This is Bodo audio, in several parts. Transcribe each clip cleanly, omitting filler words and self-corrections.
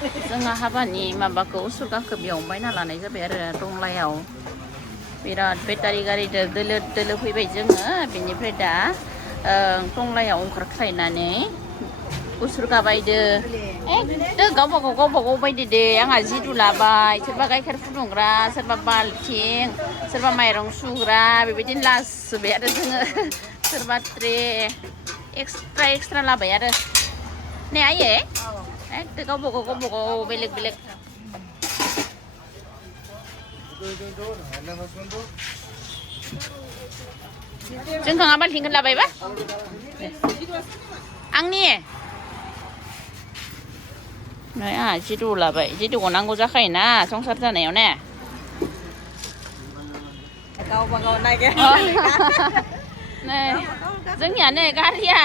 जोंहा हाबानि माबाखौ उसुरगाखौ बेयाव बायना लानाय जाबाय आरो टंलायाव बिराद बेटारि गारिजों दोलो दोलो फैबाय जोङो बिनिफ्राय दा टंलायाव ओंखारख्लायनानै उसुरगा बायदो एकदम गावबा गाव बायदो दे आंहा जिदु लाबाय सोरबा गाइखेर फुदुंग्रा सोरबा बाल्थिं सोरबा माइरं सुग्रा बेबायदिनो लाजोब्बाय आरो जोङो सोरबा ट्रे एक्सट्रा लाबाय आरो ने आइये एकदम गावबा गाव बेलेग बेलेग जों थाङा बाल्थिंखौ लाबायबा आंनि नै आंहा जिदु लाबाय जिदुखौ नांगौ जाखायोना संसार जानायाव ने गावबा गाव नागिर नै जोंनिया नै गारिया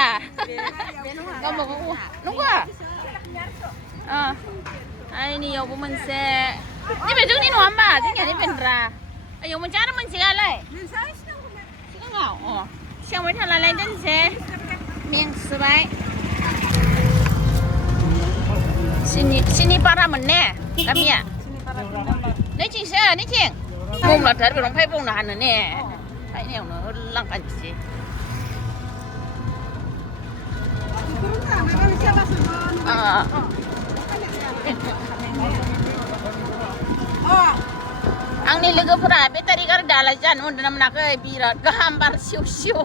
गावबा गाव नंगौ आइनियावबो मोनसे नैबे जोंनि नङा होमबा जोंनिया नैबेनरा आइयाव मोनसे आरो मोनसेयालाय सिगाङाव सिगांबाय थालालाय दोनसै मेंसोबाय सिनिपारामोन ने गामिया नैथिंसो नैथिं बुंब्लाथार बेयाव फैबावनो हानो ने फायनायावनो लांखानोसै आंनि लोगोफोरा बेटारि गारि दालाय जानो मोनदों ना मोनाखै बिराद गाहाम बार सिउ सिउ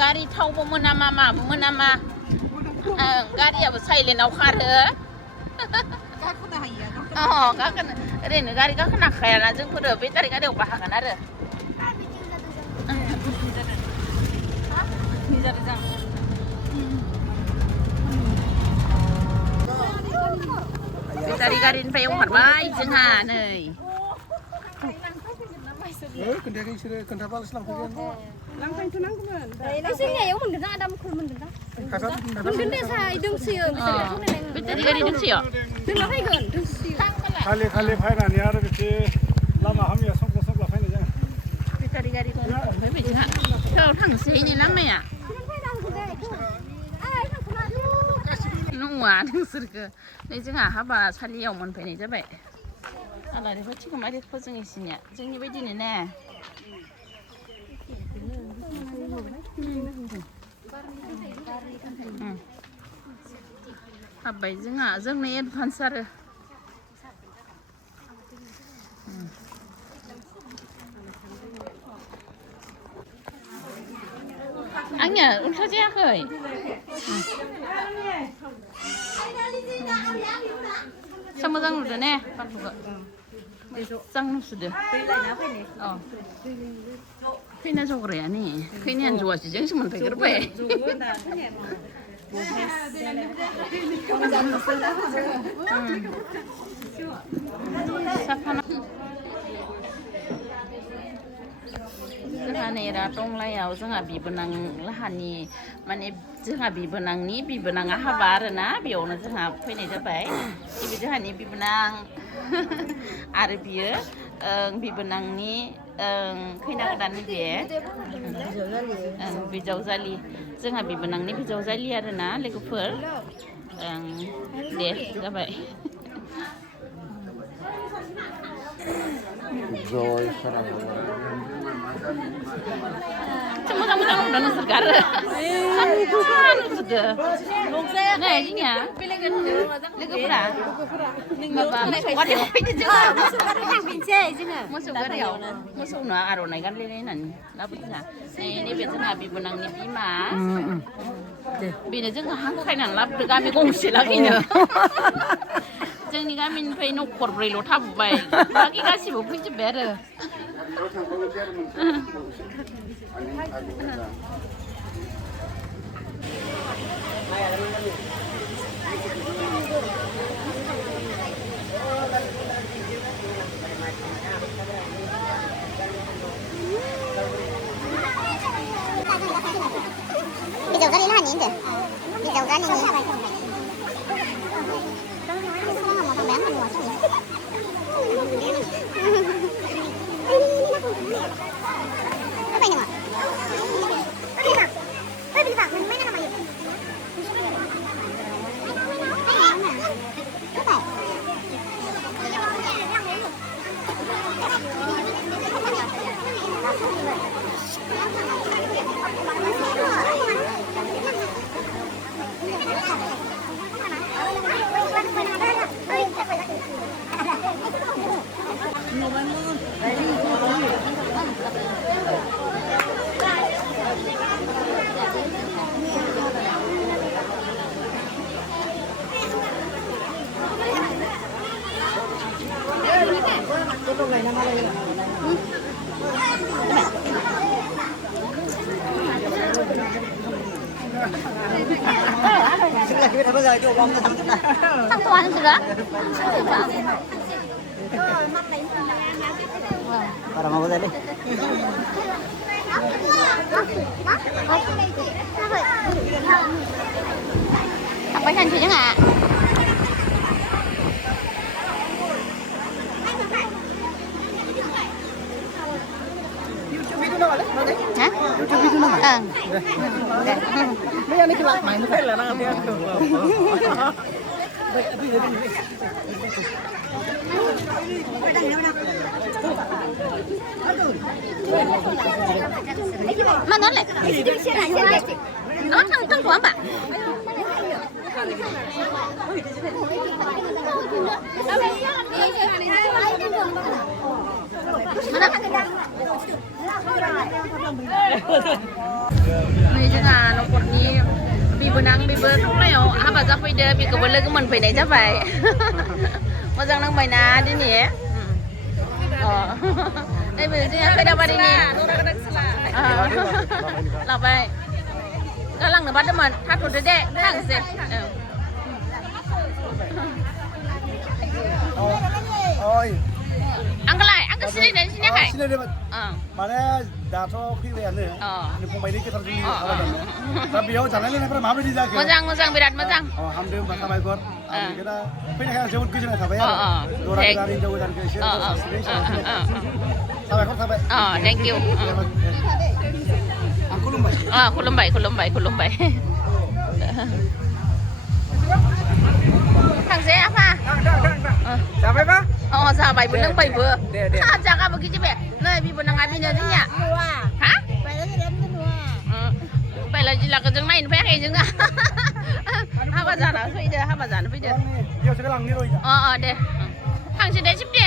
गारि थावबो मोनामा माबो मोनामा गारियाबो साइलेन्टआव खारो गाखोनो ओरैनो गारि गाखोनो हाखायाना जोंफोरो बेटारि गारियाव गाखोगोन आरो बेटारि गारिनिफ्राय ओंखारबाय जोंहा नै खोन्थायाखै बिसोरो खोन्थाबालसो लांफैगोन लांफैनोथ' नांगौमोन जोंनियाव मोनगोन ना आदामखौ मोनगोन ना मोनगोन दे साइ दोंसोयो बेटारि गारि दोंसोयो जोंना फैगोन दोंसोयो खालि फैनानै आरो बिदि लामा हामिया संख्ला फैनाय जागोन बेटारि गारि फैबाय जोंहा थौ थांसै नै लामाया नङा नोंसोरखो नै जोंहा हाबासालियाव मोनफैनाय जाबाय आलारि बाथिखौ मारै फोजोंगासिनो जोंनि बायदिनो ने हाब्बाय जोंनो एडभान्स आरो आंनिया उल्था जायाखै सा मोजां नुदो ने बाथौखौ मोजां नुसुदो खैना जग्राया नै खैनायानो जवासै जोंसो मोनफैग्रोबाय जोंहा नै टंलायाव जोंहा बिबोनां लाहानि माने जोंहा बिबोनांनि बिबोनाङा हाबा आरोना बेयावनो जोंहा फैनाय जाबाय बे जोंहानि बिबोनां आरो बियो बिबोनांनि खैना गोदान बे बिजावजालि जोंहा बिबोनांनि बिजावजालि आरोना लोगोफोर दे जाबाय जय मोजां नुदों नोंसोरखौ आरो नुजोबदो नै जोंनिया लोगोफोरा मोसौ गारियाव मोसौनो आर'नाइ गानलायलायनानै लाबोदों नैबे जोंहा बिबोनांनि बिमा बेनो जोंहा हांख्रायनानै लाबोदो गामि गंसे लागैनो जोंनि गामिनिफ्राय न'खरब्रैल' थाबोबाय बाखि गासिबो फैजोब्बाय आरो 비자오자리 하니인데 비자오자리 Thằng to hơn nữa. Para mau tadi. Apa kan sih enggak? Hả? Mấy anh ấy cái lạc mày nó thấy là nó đi ăn được. Mà nó lại nó thằng của bạn. Ini jangan nopot ni benang bibir tu lah yo. Apa zak fida bi kebelah kemen fida je bay. Mazang nang bay na di ni. Oh. Đây bây giờ fida bay ni. Là bay. Cái lăng nó bắt được mình, hát một đứa đệ, thằng gì? Ôi. Ăn cái lại, ăn cái xin đến xin nhắc hãy. Xin đây mà nè đã cho khi về nữa. Nhưng không mấy đi cái thằng gì. Tapi bây giờ chẳng lẽ lên phải làm đi ra kìa. Mazang berat mazang. Ham đêm mà tham ai con. Kita phải là jauh ke sana sampai ya. Orang dari jauh dan ke sini. Sampai kau sampai. Thank you. Kulumbai. Thằng dễ apa? Sampai pak? Sampai benang bay vừa. Jangan begitu be. Nơi bị benang abi nhớ thế nhỉ? Hả? Vậy là chỉ là cái trứng này nó phải hay trứng à? Ha bao giờ nó phải được, ha bao giờ nó phải được. Giờ sẽ cái lăng đi rồi. Đây. Thằng sẽ đến chip đi.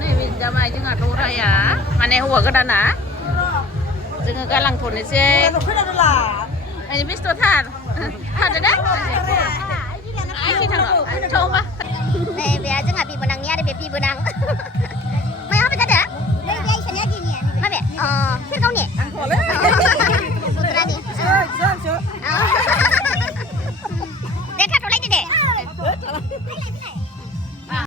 Này mình ra mai chứ ngạt đâu đây à? Mà này hùa cái đàn á? Dừng cái lăng thôn này xe. Anh biết tôi than. Than rồi đấy. Ai khi thằng đó trông á. Này bây giờ ngà bị benangnya ada baby benang.